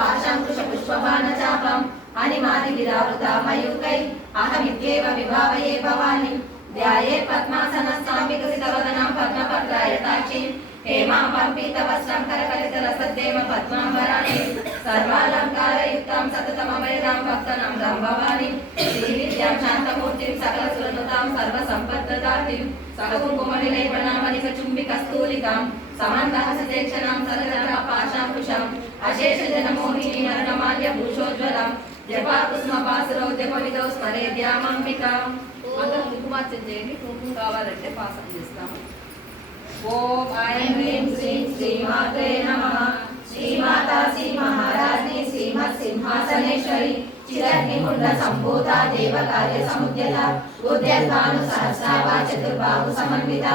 पाशाङ्कुश पुष्पबाणचापम् अनिमादिविरावृतामयूकै अहमित्येव विभावये भवानी ध्याये पद्मासनस्थां विकसितवदनां पद्मपत्रायताक्षीं हेमां पम्पितवस्त्रं करकलितरसद्देव पद्माम्बराणि सर्वालङ्कारयुक्तां सततमभयदां भक्तनां तं भवानीं श्रीविद्यां शान्तमूर्तिं सकलसुरनुतां सर्वसम्पत्प्रदात्रीं सककुङ्कुमनिलेपनामलिकचुम्बिकस्तूलिकां समन्तहसतेक्षणां सललपाशाङ्कुशम् अशेषजनमोहिनी नरणमाल्यभूषोज्ज्वलां जपाकुस्मपासुरौ जपविदौ स्मरेद्यामम्बिकां అందరూ కుంకుమార్చన చేయండి. కుంకుమ కావాలంటే పాసం చేస్తాము. ఓం ఐం హ్రీం శ్రీం శ్రీమాత్రే నమః. శ్రీమాతా శ్రీ మహారాజ్ని శ్రీమత్ సింహాసనేశ్వరి చిరగ్నికుండ సంభూత దేవకార్య సముద్యత ఉద్యద్భాను సహస్రాభా చతుర్బాహు సమన్విత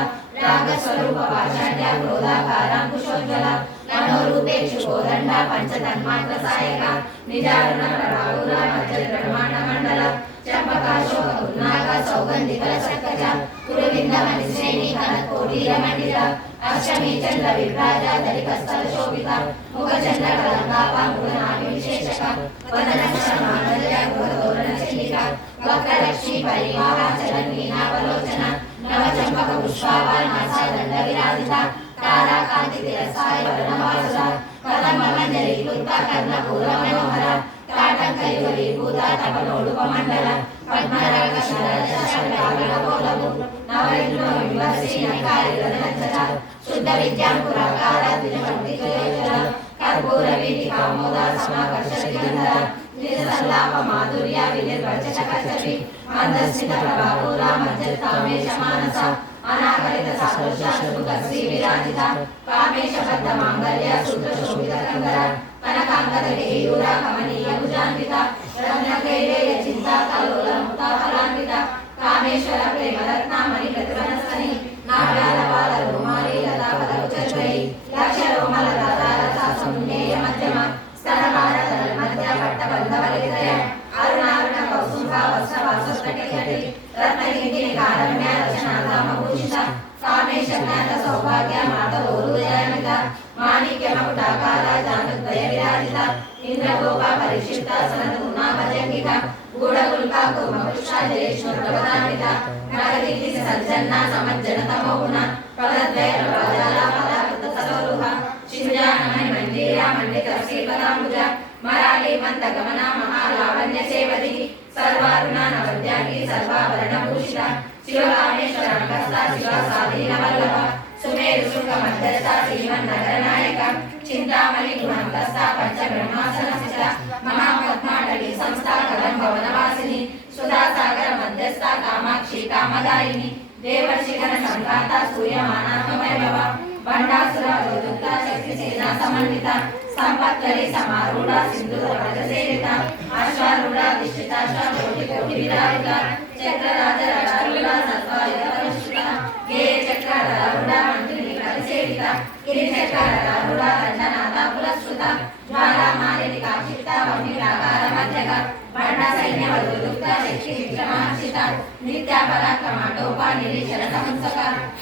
రాగస్వరూప పాషాఢ్య క్రోధాకారాంకుశోజ్వల మనోరూపేక్షు కోదండ పంచతన్మాత్ర సాయక నిజారుణ ప్రభావుర మధ్య బ్రహ్మాండ మండల చంపకాశోక ఉన్నాగ సౌగంధికల చక్కజ కురువిందమణి శ్రేణి కనకోటీర మండిత అష్టమి చంద్ర విభ్రాజ దళికస్థల శోభిత ముఖ చంద్ర కలంకాప ముఖనాభి విశేషక వదనక్షమానల్య గృహతోరణ చండిక వక్రలక్ష్మీ పరివాహ చలన్వీనావలోచన నవచంపక పుష్పావానాసాదండ విరాజిత తారాకాంతి తిరస్కాయ వర్ణవాసుర కదమమంజరి కృత కర్ణపూర మనోహర తాటంకయుగలి భూత తపనోడుపమండల పద్మరాగ శరదశంకారగోళము నవయుగ్మ వివసి నకారిరదనచ్చ శుద్ధ విద్యాంకురాకార ద్విజపండితయోజన కర్పూర వీటి కామోద సమాకర్షగంధర నిజసల్లాప మాధుర్య వినిర్వచకచరి మందస్మిత ప్రభాపూర మధ్యతామేశ మానస అనాకరిత సహస్రశుభ శ్రీ విరాజిత కామేశ బద్ధ మాంగళ్య శుద్ధ శోభిత కందర కనకాంగద కేయూర కమనీయ భుజాన్విత రత్నకైలేయ చింతా కలోల ముక్తాఫలాన్విత కామేశ్వర ప్రేమరత్న మణి ప్రతివనస్తని నాట్యాల బాల రోమాలి లతా పదకుచై లక్ష రోమల దాదారత సమున్నేయ మధ్యమ స్తనభారత మధ్య పట్టబంధవలితయ అరుణారుణ కౌసుంభ వస్త్ర వాసస్కటి రత్నగిరి కారణ్య రచనాధామభూషిత కామేశ జ్ఞాత సౌభాగ్య మాతోరుదయామిత మాణిక్య మకుటాకార జానుద్వయ విరాజిత ఇంద్రగోప పరిషిప్త సనదునా భజంగిక గూఢగుల్ప కుర్మపుష్పాజయేష్ణుర్భవదాన్విత నగదికి సజ్జన్న సమజ్జన తమోగుణ పదద్వయ ప్రభాజాల పదాకృత సరోరుహ శివజానమణి మంజీర మండిత శ్రీపదాంబుజ మరాళి మంత గమన మహాలావణ్య సేవది సర్వారుణ నవద్యాగి సర్వాభరణ భూషిత శివకామేశ్వర అంగస్థ శివ సాధీన వల్లభ సుమేరు శృంగ మధ్యస్థ శ్రీమన్నగర నాయక చింతామణి గుణంతస్థ పంచ బ్రహ్మాసన శిశ మహాపద్మాటలి సంస్థ కలం భవనవాసిని సుధాసాగర మధ్యస్థ కామాక్షి కామదాయిని దేవర్షిఖర సంఘాత సూర్యమానాత్మవైభవ బండాసుర దుర్దుక్త శక్తి సేనా సమన్విత సంపత్కరి సమారూఢ సింధూర వ్రతసేవిత అశ్వారూఢ దిష్టితాశ్వకోటి కోటి విరాజిత చక్రరాజ రక్షారూఢ సత్వాయుధ పరిష్కృత గేయ చక్రరూఢ మంత్రిని పరిసేవిత గిరి చక్రరూఢ దండనాథ పురస్కృత జ్వాలామాలిని కాక్షిప్త వహ్నిరాకార మధ్యక బండ సైన్య వదుదుక్త శక్తి విక్రమార్చిత నిత్య పరాక్రమాటోప నిరీక్షణ సంసక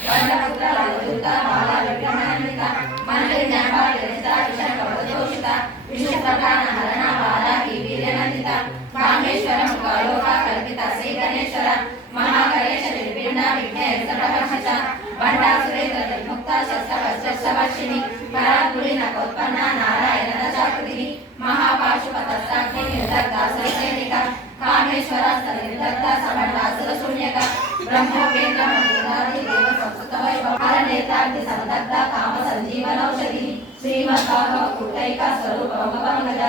బండపుత్ర వదుదుక్త బాల విక్రమాన్విత మండలి జ్ఞాప విరచిత విషణ వదోషిత విష్ణు ప్రధాన హరణ బాలాహి వీర్యనందిత కామేశ్వరం కాలోక కల్పిత శ్రీ గణేశ్వర మహాగణేశ నిర్విఘ్న విఘ్నేశ్వర ప్రహర్షిత బండాసురేంద్ర నిర్ముక్త శస్త్రవర్షిణి పరాత్పురి నకోత్పన్న నారాయణ దశాకృతి మహాపాశుపతస్సాక్షి నిర్దగ్ధ సైనిక కామేశ్వర నిర్దగ్ధ సమండాసుర శూన్యక బ్రహ్మోపేంద్ర మందిరాది దేవ సంస్కృత వైభవ నేతాంతి సమదగ్ధ కామ సంజీవనౌషధి శ్రీమద్భాగవ కూటైక స్వరూపమగజ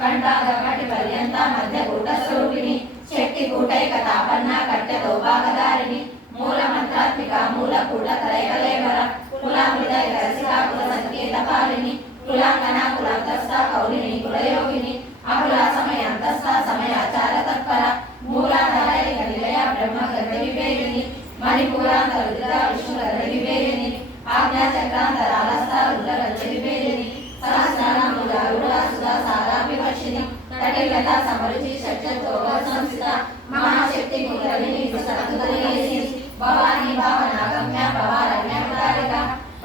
కంఠాగపటి పర్యంత మధ్య కూట స్వరూపిణి శక్తి కూటైక తాపన్న కట్టె దౌభాగదారిణి మూల మంత్రాత్మిక మూల కూట కలైకలేవర కులామృదయ రసిక కుల సంకేత పాలిని కులాంగన కులాంతస్థ కౌలిని కులయోగిని అకుల సమయాంతస్థ సమయాచార తత్పర మూలాధార నిలయ బ్రహ్మ గర్భ వివేగిని మణిపూరాంత రుద్ర విష్ణు గర్భ వివేగిని ఆజ్ఞా చక్రాంతరాలస్థ రుద్ర గర్భ వివేగిని సహస్రానామ గారుడ సుధా సారా వివర్షిని తటిగత సమరుచి షట్చతో సంస్థిత మహాశక్తి ముద్రని సత్తుదలేసి భవాని భావనాగమ్య భవారణ్య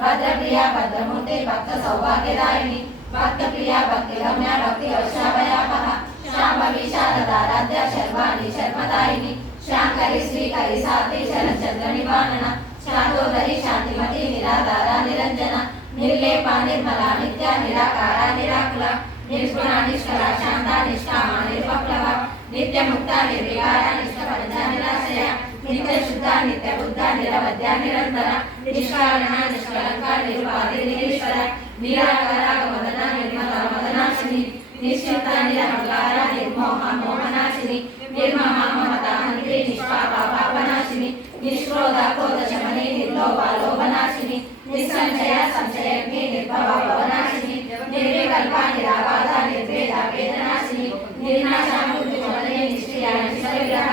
భద్రప్రియ భద్రమూర్తి భక్త సౌభాగ్యదాయిని భక్త ప్రియ భక్తి గమ్య భక్తి వర్షాభయాపహ శాంభవి శారదారాధ్య శర్వాణి శర్మదాయిని శాంకరి శ్రీకరి సాత్వి శరచంద్ర నివారణ శాంతోదరి శాంతిమతి నిరాధార నిరంజన నిర్లేప నిర్మల నిత్య నిరాకార నిరాకుల నిర్గుణ నిష్కల శాంత నిష్కామ నిర్వప్లవ నిత్య ముక్త నిర్వికార నిష్కపంచ నిరాశయ నిత్య శుద్ధ నిత్య బుద్ధ నిరవధ్య నిరంతర నిష్కారణ నిష్కలంక నిర్వాది నిరీశ్వర నిరాకార మదన నిర్మల మదనాశిని నిశ్చింత నిరహంకార నిర్మోహ మోహనాశిని నిర్మమ మమత హంత్రి నిష్పాప పాపనాశిని నిష్క్రోధ క్రోధ శమని నిర్లోభ లోభనాశిని నిస్సంశయ సంశయజ్ఞి నిర్భవ భవనాశిని నిర్వికల్ప నిరాబాధ నిర్వేద వేదనాశిని నిర్నాశ మృత్యుమోదనే నిష్క్రియ నిష్పరిగ్రహ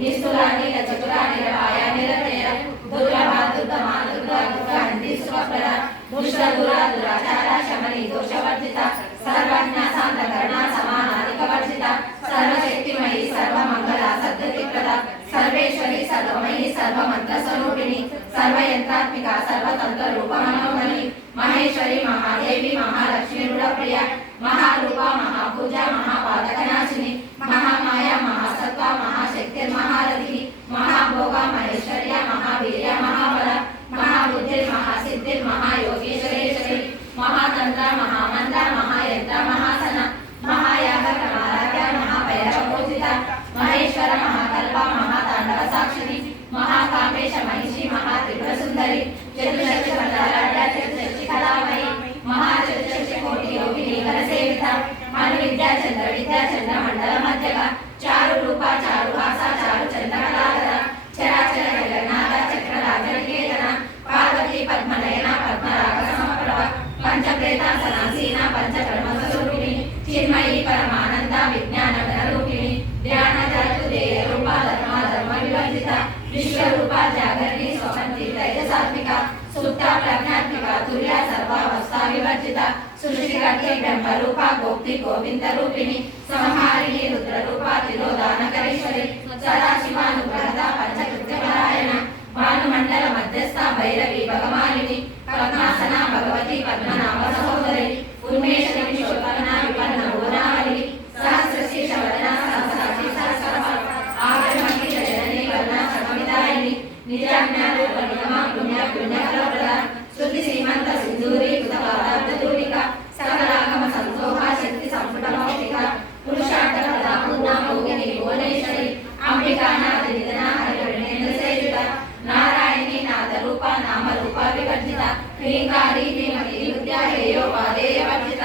నిస్తుల నీల చతుర నిరపాయ నిరతేర దుర్లభ దుర్గమ దుర్గా దుర్గా హంతి సుఖప్రద దుష్ట దుర దురాచార శమని దోషవర్జిత సర్వజ్ఞ శాంతకరణ సమానాధిక వర్జిత సర్వశక్తిమయి సర్వమంగళ సద్గతిప్రద సర్వేశ్వరి సర్వమయి సర్వమంత్ర స్వరూపిణి సర్వయంత్రాత్మిక సర్వతంత్ర రూప మనోమణి మహేశ్వరి మహాదేవి మహాలక్ష్మి రుడప్రియ మహారూప మహాపూజ మహాపాదకనాశిని మహామాయ మహాసత్వ మహాశక్తి మహారథి మహాభోగ మహేశ్వర్య మహావీర్య మహాబల మహాబుద్ధి మహాసిద్ధి మహాయోగేశ్వరేశ్వరి మహాతంత్ర మహామంత్ర మహాయంత్ర మహాసన మహాయాగ ప్రమారాధ్య మహాభైరవపూజిత మహేశ్వర మహాకల్ప మహాతాండవ సాక్షిని మహాకామేశ మహిషి మహాత్రిపుర సుందరి చతుర్దశి మండలాఢ్య చతుర్దశి కళామయి మహాచతుర్దశి కోటి యోగిని కరసేవిత మను విద్యా చంద్ర మండల మధ్యగ చారు రూప చారు హాస చారు చంద్ర కళాధర చరాచర జగన్నాథ చక్రరాజ నికేతన పార్వతి పద్మనయన పద్మరాగ సమప్రభ పంచప్రేత సనాసీన పంచకర్మ స్వరూపిణి చిన్మయి పరమానంద విజ్ఞాన రూపిణి ధ్యాన ధేయ రూప ధర్మ ధర్మ వివర్జిత విశ్వరూప జాగరణి స్వపంతి తైజసాత్మిక సుప్త ప్రజ్ఞాత్మిక తుల్య సర్వావస్థా వివర్జిత సృష్టికర్తి బ్రహ్మరూప గోప్తి గోవింద రూపిణి సంహారిణి రుద్రరూప తిరోధానకరేశ్వరి సదాశివానుగ్రహద పంచకృత్యపరాయణ భానుమండల మధ్యస్థ భైరవి భగవానిని పద్మాసన భగవతి పద్మనాభ సహోదరి ఉన్మేషని విశ్వపర్ణ విపన్న భువనావళి సహస్రశీర్ష వదన సహస్రాక్షి సహస్రభ ఆగమకి జనని వర్ణ సమవిదాయిని నిజాజ్ఞారూప నియమ పుణ్య పుణ్యఫలప్రద శృతి శ్రీమంత సింధూరి కృతవాదాబ్దూరిక సకలాగమ సంతోహ శక్తి సంపుట మౌఖిక పురుషార్థ ప్రదా పూర్ణ భోగిని భువనేశ్వరి అంబికానాథి నిధన హరివేంద్ర సేవిత నారాయణి నాదరూప నామరూప వివర్జిత హ్రీంకారి ధీమతి విద్యా హేయోపాదేయ వర్జిత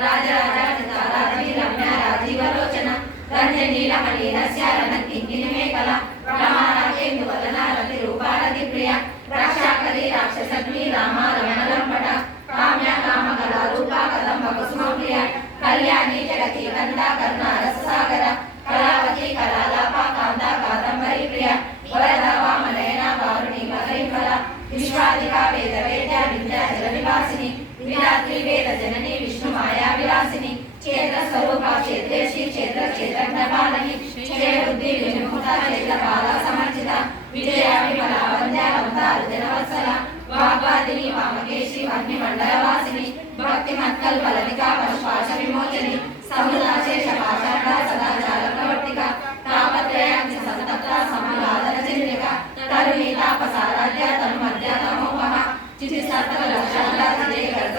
రాజరాజాజిత రాజీ రమ్య రాజీవలోచన రంజనీ రమణీ రస్యారణ కింకిని మేకల రమారాకేందు వదన రతి రూపారతి ప్రియ రక్షాకరి రాక్షసగ్ని రామ రమణలంపట కామ్య కామకల రూప కదంబ కుసుమ ప్రియ కళ్యాణి జగతి కంద కర్ణ రససాగర కళావతి కళాలాప కాంత కాదంబరి ప్రియ వరద వామనయన వారుణి మహరికల విశ్వాదిక వేద వేద్య విద్యాచల నివాసిని విరాత్రి వేద జనని విష్ణు మాయా విలాసిని క్షేత్ర స్వరూప క్షేత్రేషి క్షేత్ర క్షేత్రజ్ఞ పాలని క్షయ బుద్ధి విముక్త క్షేత్ర బాల సమర్చిత విజయ విమల వంద్య వందారు జనవత్సల వాగ్వాదిని వామకేశి అగ్ని మండలవాసిని భక్తి మత్కల్పలనిక పశుపాశ విమోచని సముదాశేష పాషాఢ సదాచార ప్రవర్తిక తాపత్రయాగ్ని సంతప్త సమలాదన జన్యక తరుణి తాపసారాధ్య తను మధ్య తమోహ చితి సత్వ లక్షణ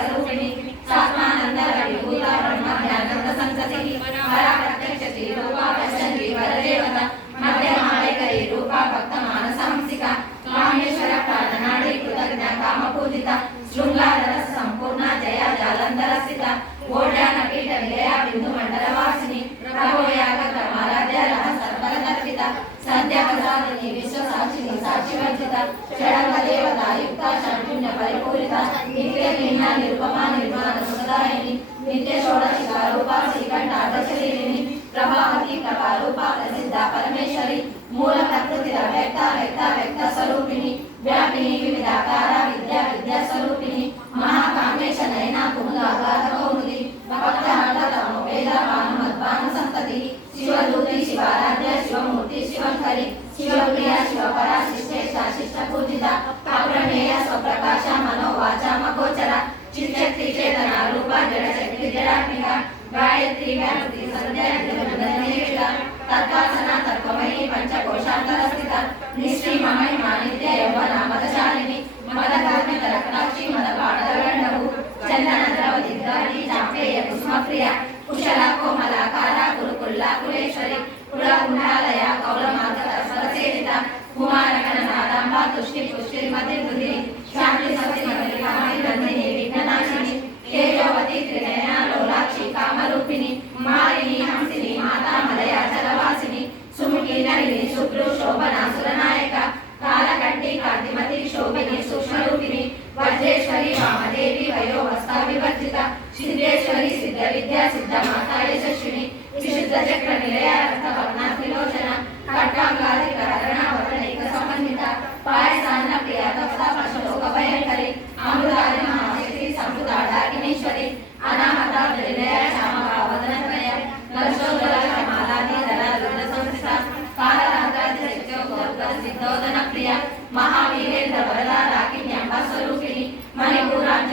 రూపిణి సాత్మానంద విభూత బ్రహ్మ జ్ఞానంద సంతతి హర ప్రత్యక్ష రూప పశ్చంతి వరదేవత మధ్యమాళైకరి రూప భక్త మానస హంసిక కామేశ్వర ప్రాణనాడి కృతజ్ఞ కామ పూజిత శృంగార సంపూర్ణ జయ జాలంధర స్థిత ఓడ్యాన పీఠ విలయ బిందు మండల వాసిని ప్రభోయాగ క్రమారాధ్య రహ సర్వల తర్పిత సంధ్యాపదాని విశ్వ సాక్షిని సాక్షి వర్జిత షడంగ దేవత యుక్త షడ్పుణ్య పరిపూరిత నిత్య భిన్న నిరుపమా నిర్మాణ సుఖదాయిని నిత్య షోడశిక రూప శ్రీకంఠార్థశరీరిని ప్రభావతి ప్రభారూప ప్రసిద్ధ పరమేశ్వరి మూల ప్రకృతి వ్యక్త వ్యక్త వ్యక్త స్వరూపిణి వ్యాపిని వివిధాకార విద్యా విద్యా స్వరూపిణి మహాకామేశ నయన కుంగాగాధ కౌముది భక్త హఠతమో వేద భానుమద్భాను సంతతి శివదూతి శివారాధ్య శివమూర్తి శివంకరి శివప్రియ శివపర శిష్టేశ శిష్ట పూజిత అప్రమేయ స్వప్రకాశ మనోవాచ మగోచర చిచ్చక్తి చేతన రూప జడ శక్తి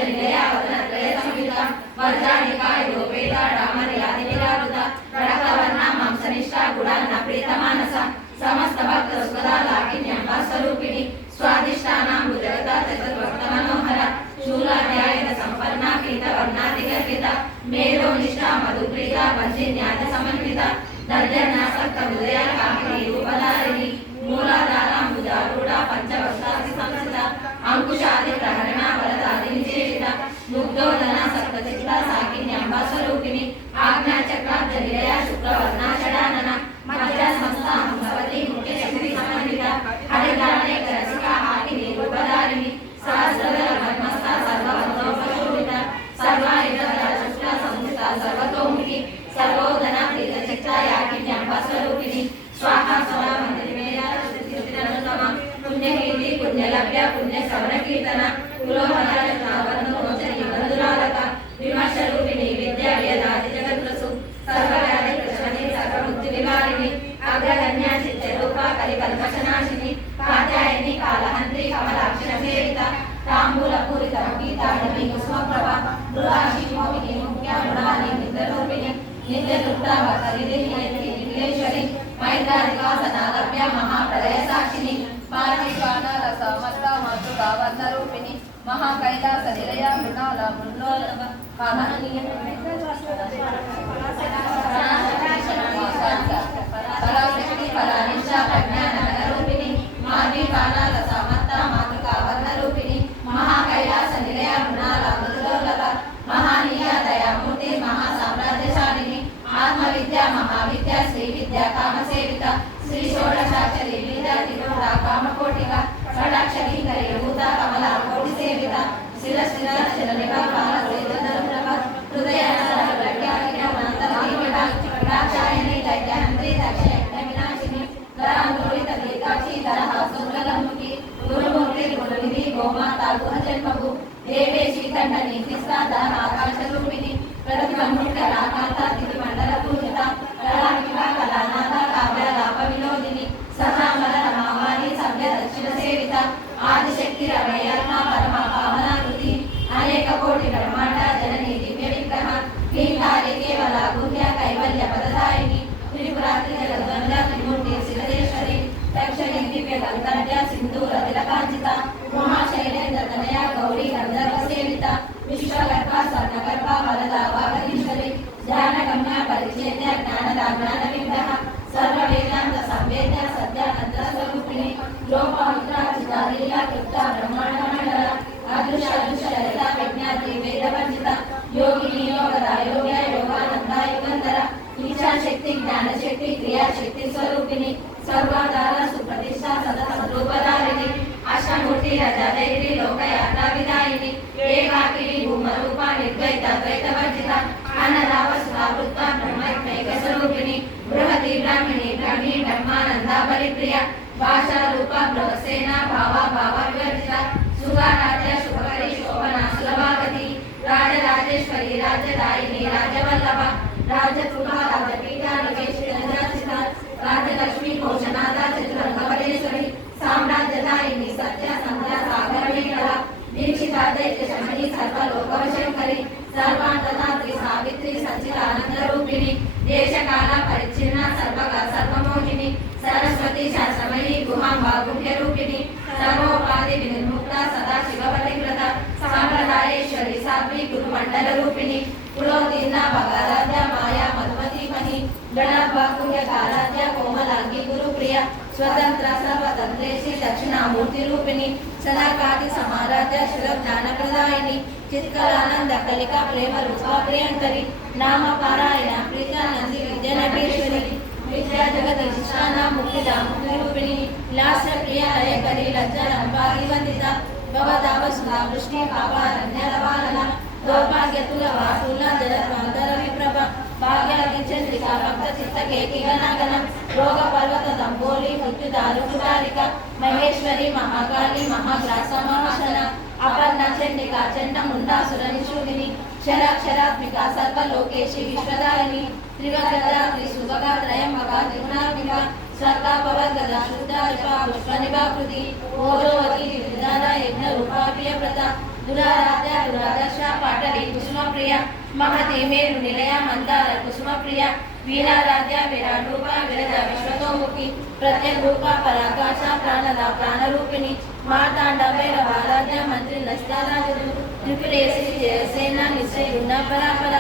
నిలయ వదనత్రయ సంయుత వజ్రానికాయ రూపేత రామర్యాది విరావృత రక్తవర్ణ మాంసనిష్ట గుడాన్న ప్రీత మానస సమస్త భక్త సుధా లాకిన్యంబ స్వరూపిణి స్వాదిష్టానాం భుజగత చతుర్భక్త మనోహర శూలాధ్యాయన సంపన్న పీత వర్ణాధిగర్భిత మేధో నిష్ఠా మధుప్రీత వంచిన్యాత సమన్విత దర్జన్యాసక్త హృదయ కామిని రూపధారిణి మూలాధారాం భుజారూఢ పంచవస్త్రాది సంస్థిత అంకుశాది ప్రహరణ వరదాది నిషేషిత ముగ్ధోదన సప్తచిత్త సాకిన్యంబ స్వరూపిణి ఆజ్ఞా చక్రాబ్జ నిలయ శుక్లవర్ణ షడానన మధ్య సంస్థ హంసవతి ముఖ్య శక్తి సమన్విత హరిద్రానేక రసిక హాకిని రూపధారిణి సహస్రదళ పద్మస్థ సర్వవంతోపశోభిత సర్వాయుధ శుక్ల సంస్థిత సర్వతోముఖి సర్వోదన ప్రీత చక్ర యాకిన్యంబ స్వరూపిణి స్వాహా స్వరా మంత్రిమేయ శ్రుతిరనుతమ పుణ్యకీర్తి పుణ్యలభ్య పుణ్య శ్రవణ కీర్తన పురోహరాజనావర్ణోచరి మధురాలక విమర్శ రూపిణి విద్యా వేదాది జగత్రసు సర్వవ్యాధి ప్రశమని సర్వముక్తి నివారిణి అగ్రగణ్య చిత్రరూప కలికల్పశనాశిని కాత్యాయని కాళహంత్రి కమలాక్షణ సేవిత తాంబూల పూరిత గీతాడవి కుసుమప్రభ మృగాశి మోహిని ముఖ్య మృణాని నిద్రరూపిణి నిత్యతృప్త భక్తరిదేశ్వరి మైత్రాధికాసనాలభ్య మహాప్రలయ సాక్షిని పార్వీపాన రసమత్త మాతృకా వర్ణరూపిణి మహాకైలాస నిలయ మృణాల మృణోలవ పరాశక్తి పరానిష్ట ప్రజ్ఞాన రూపిణి మార్వీపాన రసమత్త మాతృకా వర్ణరూపిణి మహాకైలాస నిలయ మృణాల మృణోలవ మహానీయ దయామూర్తి మహాసామ్రాజ్యశాలిని ఆత్మవిద్య మహావిద్య శ్రీ విద్య కామసేవిత శ్రీ షోడశాక్షరి విద్యా తిరుడ కామకోటిక షడాక్షరి కరిభూత కమల కోటి సేవిత శిర శిర శిరనిక కాల సేదనరవ హృదయ దాక్షాయణి దైత్యహంత్రి దక్ష వినాశిని ధరాంతురిత దీర్ఘాక్షి ధరహ సుందరముఖి గురుమూర్తి గురునిధి గోమాత గుహజన్మగు దేవేశి దండని క్రిస్తాద ఆకాశ రూపిణి ప్రతిబంధుక రాకాంత తిథి మండల పూజిత కళాకివ కళానాథ కావ్య లాభ వినోదిని సచామల రమావాణి సభ్య దక్షిణ సేవిత ఆదిశక్తి రమయర్మ పరమ పావనాకృతి అనేక కోటి బ్రహ్మాండ జనని దివ్య విగ్రహ శ్రీకారి కేవల గుహ్య కైవల్య పదదాయిని త్రిపురాత్రి జగద్వంద త్రిమూర్తి శివదేశ్వరి దక్షిణి దివ్య గంధర్య సింధూర తిలకాంచిత మహాశైలేంద్ర తనయ గౌరీ గంధర్వ సేవిత విశ్వగర్భ స్వర్ణగర్భ వరద వాగదీశ్వరి జ్ఞానగమ్య పరిచేత్య జ్ఞానద జ్ఞాన విగ్రహ సర్వ వేదాంత సంవేద్య సత్యానంద స్వరూపిణి లోపముద్ర చితాలీల కృప్త బ్రహ్మాండ మండల అదృశ్య అదృశ్య లలిత విజ్ఞాతి వేదవంచిత యోగిని యోగద యోగ్య యోగానంద యుగంధర ఈశాశక్తి జ్ఞానశక్తి క్రియాశక్తి స్వరూపిణి సర్వాధార సుప్రతిష్ట సదా స్వరూపధారిణి అష్టమూర్తి రజాదైరి లోకయాత్రా విదాయిని ఏకాకిని భూమరూప నిర్ద్వైత ద్వైత వర్జిత అన్నదావ సుధావృత్త బ్రహ్మైక స్వరూపిణి బృహతి బ్రాహ్మణి బ్రహ్మి బ్రహ్మానంద పరిప్రియ భాషా రూప బృహసేన భావ భావ వివర్జిత సుగారాధ్య శుభకరి శోభన సులభాగతి రాజరాజేశ్వరి రాజ్యదాయిని రాజవల్లభ రాజకృప రాజపీఠ నివేశిత రాజలక్ష్మి కోశనాథ చతురంగవరేశ్వరి సామ్రాజ్యదాయిని సత్య సంధ్య సాగర వేళ దీక్షిత దైత్య శమని సర్వలోకవశంకరి సర్వాంతదాత్రి సావిత్రి సచ్చిదానంద రూపిణి దేశకాల పరిచ్ఛిన్న సర్వగా సర్వమోహిని సరస్వతి శాస్త్రమయీ గుహాంబ గుహ్య రూపిణి సర్వోపాధి వినిర్ముక్త సదా శివపతివ్రత సాంప్రదాయేశ్వరి సాత్వి గురు మండల రూపిణి పురోదీర్ణ భగారాధ్య మాయా మధుమతి మహి గణాభాకుల్య కారాధ్య కోమలాంగి గురుప్రియ స్వతంత్ర సర్వతంత్రేషి దక్షిణామూర్తి రూపిణి సదాకాటి సమారాధ్య శివ జ్ఞాన ప్రదాయిని చిత్కలానంద కలిక ప్రేమ రూప ప్రియంకరి నామ పారాయణ ప్రీతానంది విద్యానటేశ్వరి విద్యా జగదీశాన ముక్తిదా ముక్తి రూపిణి లాస్య ప్రియ లయకరి లజ్జరంపాది వందిత భవదావ సుధా వృష్టి పాపారణ్యలవాలన దౌర్భాగ్యతుల వాసుల జలద్వాంతర విప్రభ భాగ్యాది చంద్రిక భక్త చిత్త కేకి గణగణ రోగ పర్వత దంబోలి మృత్యుదారు కుటారిక మహేశ్వరి మహాకాళి మహాగ్రాస మహాశన అపర్ణ చండిక చండ ముండాసుర నిషూదిని క్షరాక్షరాత్మిక సర్వలోకేశి విశ్వదాయిని త్రివగద త్రిసుభగా త్రయంబక త్రిగుణాత్మిక స్వర్గాపవర్గద శుద్ధాల్ప పుష్పనిభాకృతి ఓజోవతి విధాన యజ్ఞ రూపా ప్రియవ్రత దురారాధ్య దురాదర్శ పాటలి కుసుమప్రియ మహతి మేరు నిలయ మందార కుసుమప్రియ వీరారాధ్య విరాట్ రూప విరజ విశ్వతోముఖి ప్రత్యరూప పరాకాశ ప్రాణద ప్రాణరూపిణి మార్తాండ భైరవారాధ్య మంత్రి నస్తారాజు త్రిపురేసి జయసేన నిశ్చయున్న పరాపర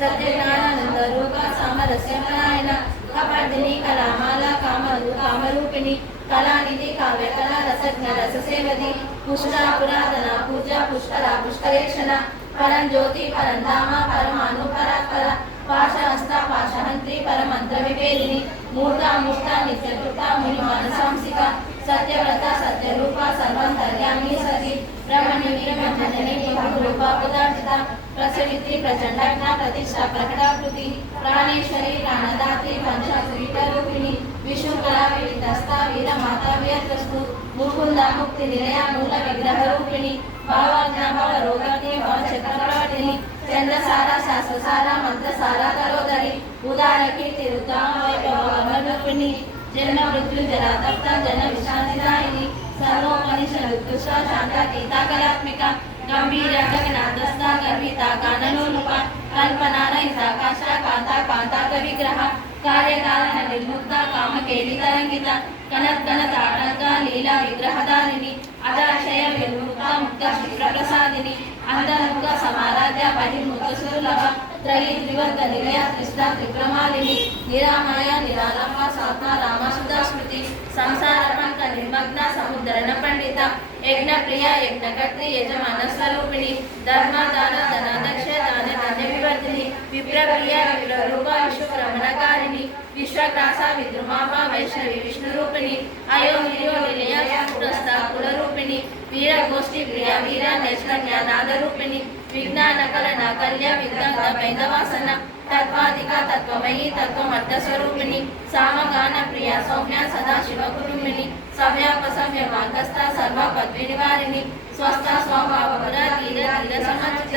సత్యజ్ఞానానంద రూప సామరస్య పరాయణ కపర్దిని కళామాల కామరు కామరూపిణి కళానిధి కావ్య కళా రసజ్ఞ రససేవది పుష్కర పురాతన పూజ పుష్కర పుష్కరేక్షణ పరంజ్యోతి పరంధామ పరమాను పరాత్పర పాశహస్త పాశహంత్రి పరమంత్ర వివేదిని మూర్త ముష్ట నిత్యకృత ముని మానసాంసిక సత్యవ్రత సత్యరూప సర్వంతర్యామి సతి రమణి వీరమంజని రూప పదార్థిత ప్రసవిత్రి ప్రచండజ్ఞ ప్రతిష్ట ప్రకటాకృతి ప్రాణేశ్వరి ప్రాణదాత్రి పంచక్రీటరూపిణి విశుంకర వివిధస్త వీరమాత వీరస్తు ముకుంద ముక్తి నిలయ మూల విగ్రహ రూపిణి భావజ్ఞ భవ రోగజ్ఞ భవ చక్రవర్తిని చంద్రసార శాస్త్రసార మంత్రసార తరోదరి ఉదార కీర్తి రుద్రామ వైభవరూపిణి జన్మ మృత్యు జరాతప్త జన విశాంతిదాయిని సర్వోపనిషదుత్కృష్ట శాంతాతీత కళాత్మిక గంభీర గగనాథస్థ గర్భిత కాననోనుప కల్పనారహిత కాశ కాంత కాంతాక విగ్రహ కార్యకారణ నిర్ముక్త కామకేలి తరంగిత కనత్కన తాటంక లీలా విగ్రహదారిణి అదాశయ విర్ముక్త ముక్త క్షిప్రప్రసాదిని అంతర్ముఖ సమారాధ్య బహిర్ముఖ సులభ త్రయీ త్రివర్గ నిలయ కృష్ణ త్రిప్రమాలిని నిరామయ నిరాలంబ సాత్మ రామ సుధా స్మృతి సంసార పంక నిర్మగ్న సముద్రణ పండిత యజ్ఞ ప్రియ యజ్ఞకర్త్రి యజమాన స్వరూపిణి ధర్మ దాన ధనాదక్ష దాన ధన్య వివర్ధిని విప్రప్రియ విప్రరూప విశ్వరమణకారిణి విశ్వగ్రాస విద్రుమాభ వైష్ణవి విష్ణురూపిణి అయోనిర్యో నిలయ పురస్థ కులరూపిణి వీరగోష్ఠి ప్రియ వీర నైష్కర్య నాదరూపిణి విజ్ఞాన కలన కల్య విద్గంగ వైదవాసన తత్వాధిక తత్వమయీ తత్వమర్థ స్వరూపిణి సామగాన ప్రియ సౌమ్య సదాశివ కుటుంబిని సవ్యాప సవ్య మార్గస్థ సర్వ పద్వి నివారిణి స్వస్థ స్వభావ పర ధీర ధీర సమచిత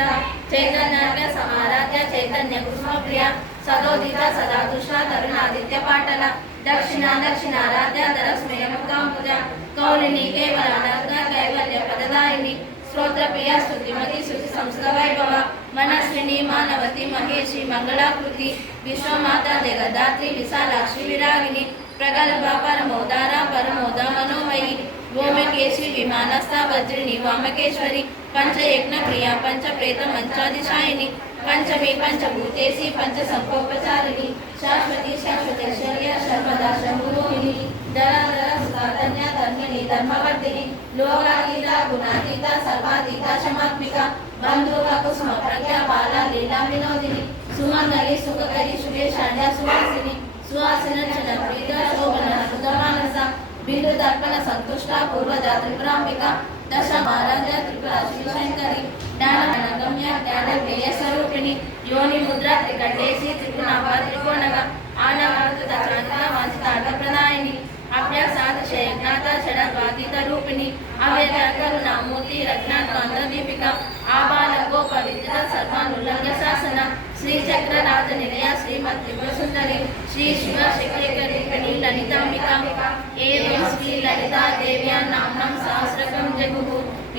చైతన్య సమారాధ్య చైతన్య కుసుమప్రియ సదోదిత సదాకృష్ణ తరుణాదిత్య పాటల దక్షిణ దక్షిణారాధ్య ధరస్మయముఖాంబుజ కౌలిని కేవలానంద కైవల్య పదదాయిని స్తోత్రప్రియ స్తుతిమతి శుచి సంస్కృత వైభవ మనస్విని మానవతి మహేషి మంగళాకృతి విశ్వమాత జగదాత్రి విశాలాక్షి విరాగిని ప్రగల్భ పరమోదార పరమోద మనోమయి భూమికేశి విమానస్థ వజ్రిని వామకేశ్వరి పంచయజ్ఞ ప్రియ పంచప్రేత మంచాదిశాయిని పంచమి పంచభూతేసి పంచ సంకోపచారిణి శాశ్వతి శాశ్వతైశ్వర్య సర్వదా శంభురోహిణి ధరాధర సుధాధన్య ధర్మిణి ధర్మవర్ధిని లోకాతీత గుణాతీత సర్వాతీత శమాత్మిక బంధువ కుసుమ ప్రజ్ఞ బాల లీలా వినోదిని సుమంగళి సుఖకరి సురేషాఢ్య సువాసిని సువాసన చల ప్రీత శోభన సుధమానస బిందు దర్పణ సంతుష్ట పూర్వజ త్రిపురాంబిక దశ మారాధ్య త్రిపుర శివశంకరి జ్ఞానగమ్య జ్ఞానజ్ఞేయ స్వరూపిణి యోని ముద్ర త్రికంఠేసి త్రిపునాభ త్రికోణగ ఆనవాంతుత చాంద్ర వాంఛితార్థ ప్రదాయిని అభ్యాసాద శయజ్ఞాత షడద్వాతీత రూపిణి అవ్యయ కరుణామూర్తి రత్నాత్మాంత దీపిక ఆబాల గోప విద్యుత సర్వానుల్లంఘ శాసన శ్రీచక్ర రాజ నిలయ శ్రీమత్ త్రిపుర సుందరి శ్రీ శివ శక్తికరిణి లలితాంబిక ఏవం శ్రీ లలితా దేవ్యా నామ్నం సహస్రకం జగుః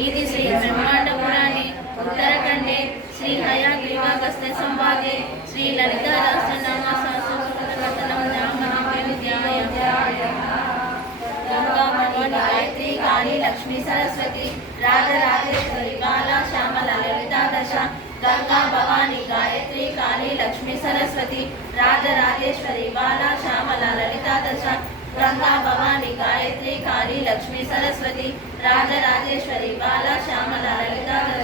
ఇది శ్రీ బ్రహ్మాండ పురాణే ఉత్తరఖండే శ్రీ హయగ్రీవాగస్త్య సంవాదే శ్రీ లలితా సహస్రనామ సహస్రకథనం మహావిద్యాయ గంగా భవాని గాయత్రి కాళీ లక్ష్మీ సరస్వతి రాజరాజేశ్వరి బాలా శ్యామల లలితా దశ గంగా భవాని గాయత్రి కాళీ లక్ష్మీ సరస్వతి రాజరాజేశ్వరి బాలా శ్యామల లలితా దశ గంగా భవాని గాయత్రి కాళీ లక్ష్మీ సరస్వతి రాజరాజేశ్వరి బాలా శ్యామల లలితా దశ